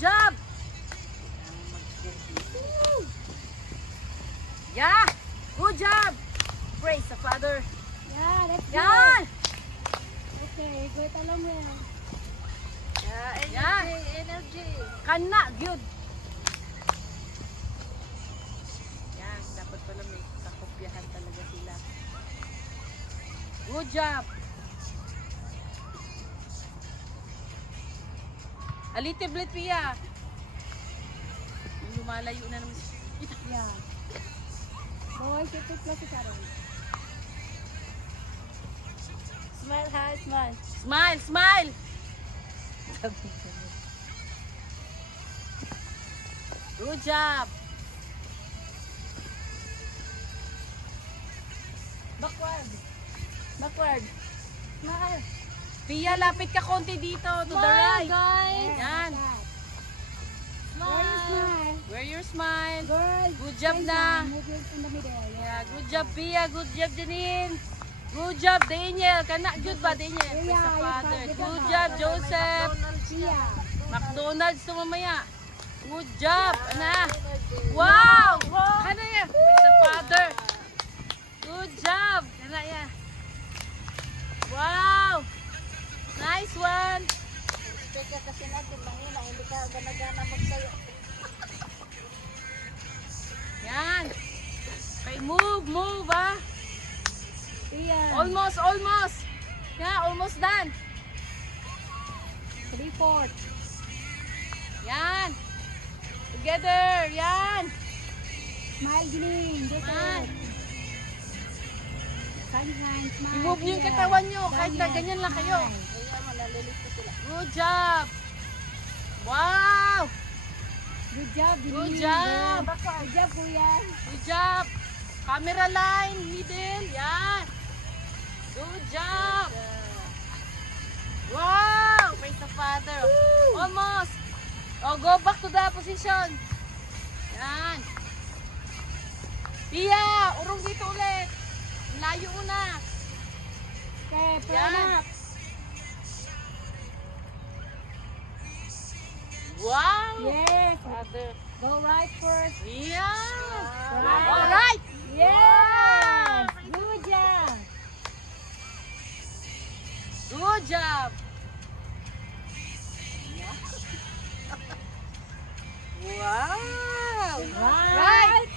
job! Yeah! Good job! Praise the Father. Yeah, that's good. Yan! Okay, good alam mo yan. Yan! Energy. Kana, good! Yan, dapat pala may kakopyahan talaga sila. Good job! Alitiblit, Pia! Yung lumalayo na naman siya. Yeah. Boy, sit close to Sharon. Smile, hi, smile. Smile! Smile! Good job! Backward. Backward. Smile. Pia, lapit ka konti dito, to the right. Guys. Yan. Smile. Wear your smile. Good. Good job na. Move it in the middle. Yeah, good job, Pia. Good job, Janine. Good job, Daniel. Kana, good ba, Daniel? Praise the Father. Good job, Joseph. Yeah. McDonald's to mamaya. Good job, ana. Wow! Kana yan. Praise the Father. Good job. Kana yan. Wow! Nice one. Teka kasi natin, mahina, hindi ka gana-gana magsayo. Yan. Okay, move, move, ah. Yeah. Almost, almost. Yeah, almost done. 3/4. Yan. Together. Yan. Smile, Janine. Yan. Sunshine, smile. I-move niyo yung katawan nyo kahit na ganyan lang kayo. Kaya mo, nalilis ko sila. Good job. Wow. Good job, Janine. Good job. Good job, kuya. Good job. Camera line, middle. Yan. Good job. Wow. Praise the Father. Almost. Oh, go back to the position. Yan. Pia, urong dito ulit. Layo mo na. Okay, Yan. prone up. Wow. Yes. Father. Go right first. Yeah. Right. All right. Yes. Good job. Good job. Wow. Right.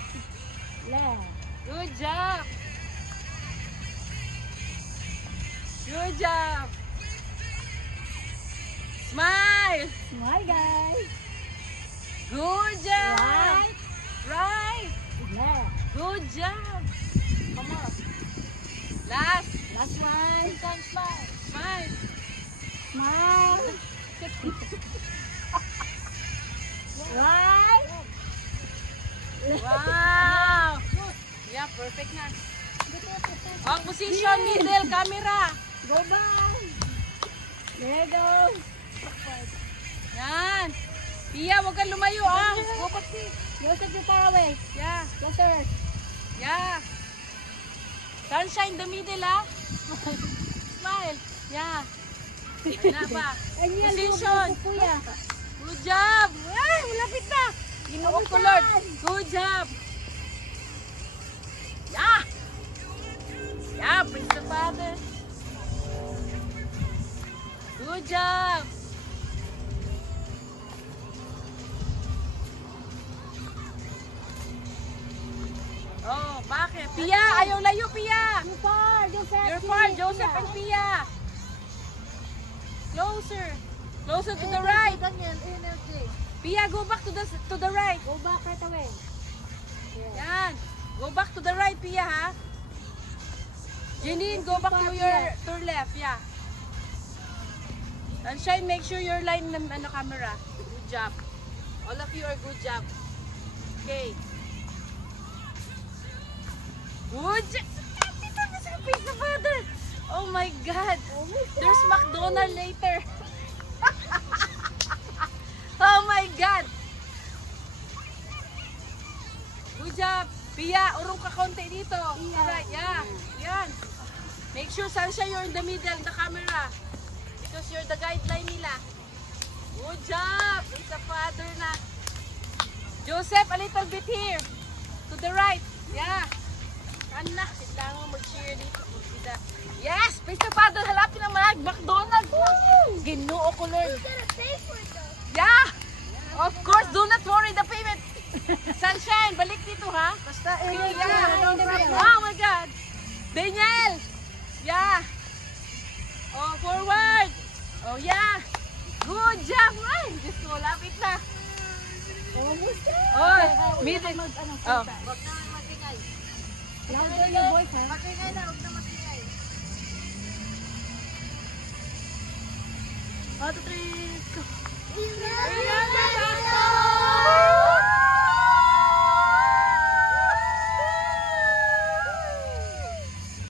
Left. Good job. Good job. Smile. Smile, guys. Good job. Right. Right. Left. Good job. Come on. Last. Last one. Smile. Smile. Smile. Right. Wow. Yeah, perfect na. Ang position, middle, camera. Go back. There you go. Yan. Pia, huwag kang lumayo, ah. Go back. Joseph, you far away. Yeah. Closer. Yeah. Sunshine the middle, ah. Smile. Yeah. Na pa. Position. Kuya. Good job. Ay, malapit na. Ginoon ko, Lord. Good job. Yeah. Yeah, praise the Father. Good job. Oh, bakit? Pia, ayaw layo, Pia. You far, Joseph. You're far, Joseph and Pia. Closer. Closer to the right. Ganyan, energy. Pia, go back to the right. Go back right away. Yeah. Yan. Go back to the right, Pia, ha? Janine, go back to your left, yeah. Sunshine, make sure your line ng camera. Good job. All of you are good job. Okay. Good job. Praise the Father. Oh my God. There's McDonald's later. Oh my God. Good job. Pia, urong ka konti dito. Alright, yeah. Yan. Make sure, Sunshine, you're in the middle, the camera. Because you're the guideline nila. Good job! It's a father na. Joseph, a little bit here. To the right. Yeah. Anak, kailangan mag-cheer dito. Yes! Please the father, halapin ang mga McDonald's. Ginoo ko, Lord. Yeah! Of course, do not worry the payment. Sunshine, balik dito ha. Basta, Yeah. Oh my God. Daniel. Yeah. Oh, forward. Oh, yeah. Good job. Ay, Diyos ko, lapit na. Oh, middle. Oh. Huwag naman magingay. Louder your voice, ha? Magingay na, huwag na magingay. 1, 2, 3, go. Yeah.